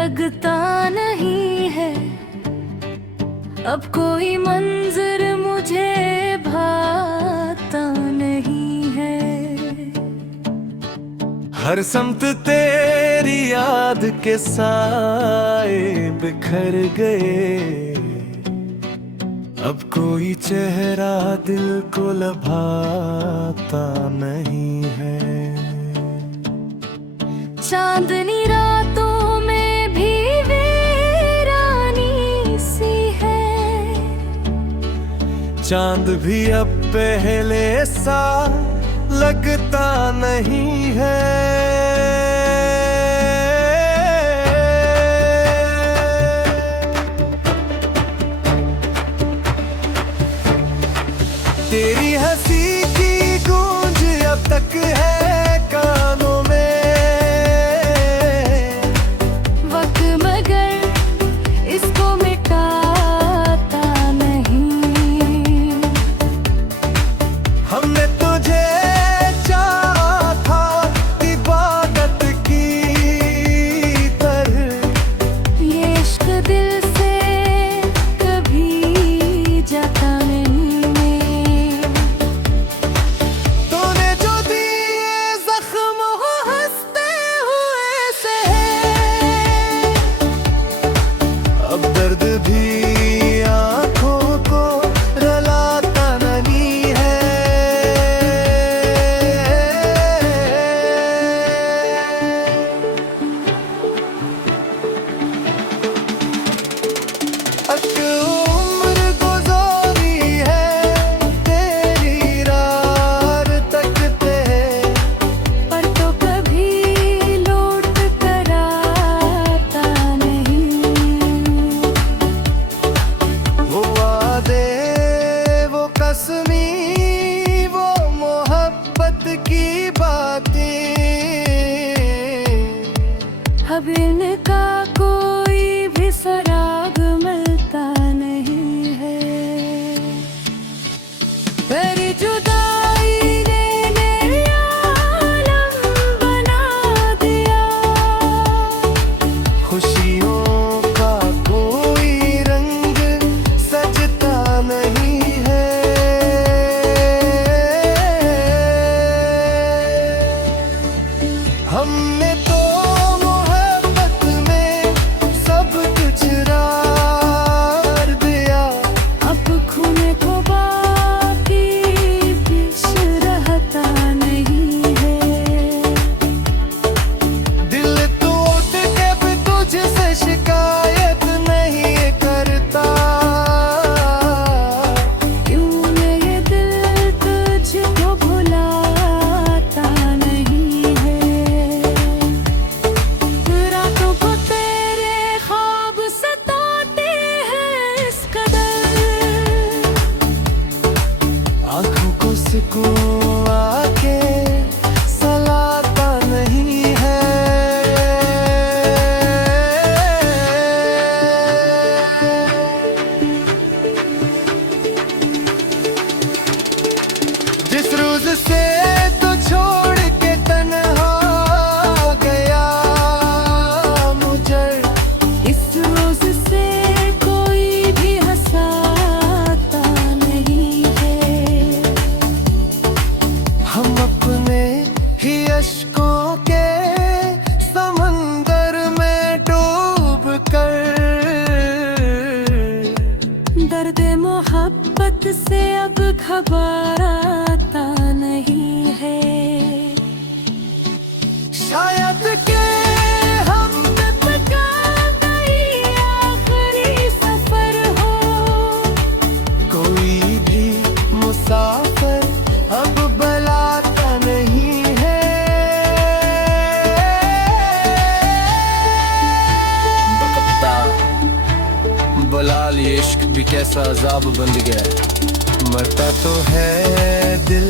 लगता नहीं है, अब कोई मंजर मुझे भाता नहीं है। हर समत तेरी याद के साए बिखर गए, अब कोई चेहरा दिल को लभाता नहीं है। चांदनी रातों में भी वीरानी सी है, चांद भी अब पहले सा लगता नहीं है। तेरी हंसी की गूंज अब तक है कानों में, वक्त मगर इसको मिटाता नहीं। हमने तुझे चाहा था इबादत की तरह, ये इश्क दिल से कभी जाता नहीं। तूने जो दिए जख्म हो हंसते हुए सहे, अब दर्द भी आंखों को रुलाता नहीं है। उम्र गुज़ारी है तेरी राह तकते, पर तो कभी लौट कर आता नहीं। वो वादे वो कसमी वो मोहब्बत की बातें, अब इनका कोई भी सराग मिलता नहीं है। तेरी जुदाई ने मेरा आलम बना दिया, खुशियों का कोई रंग सजता नहीं है। हमने तो मोहब्बत में सब कुछ रार दिया, अब खूने को बाकी बीच रहता नहीं है। दिल टूट के भी तुझसे शिकायत नहीं करता, क्यों ये दिल तुझको भुलाता नहीं है। रातों को तेरे ख्वाब सताते हैं इस कदर, आंखों को सुकून आके सलाता नहीं है। जिस रोज से तो छोड़ के तन्हा गया मुझे, इस रोज से कोई भी हंसाता नहीं है। हम अपने ही अश्कों के समंदर में डूब कर, दर्द मोहब्बत से अब घबराता नहीं है। शायद के हम का कोई आखिरी सफर हो, कोई भी मुसाफिर अब बुलाता नहीं है। बुला लिए इश्क भी कैसा अजाब बन गया, मरता तो है दिल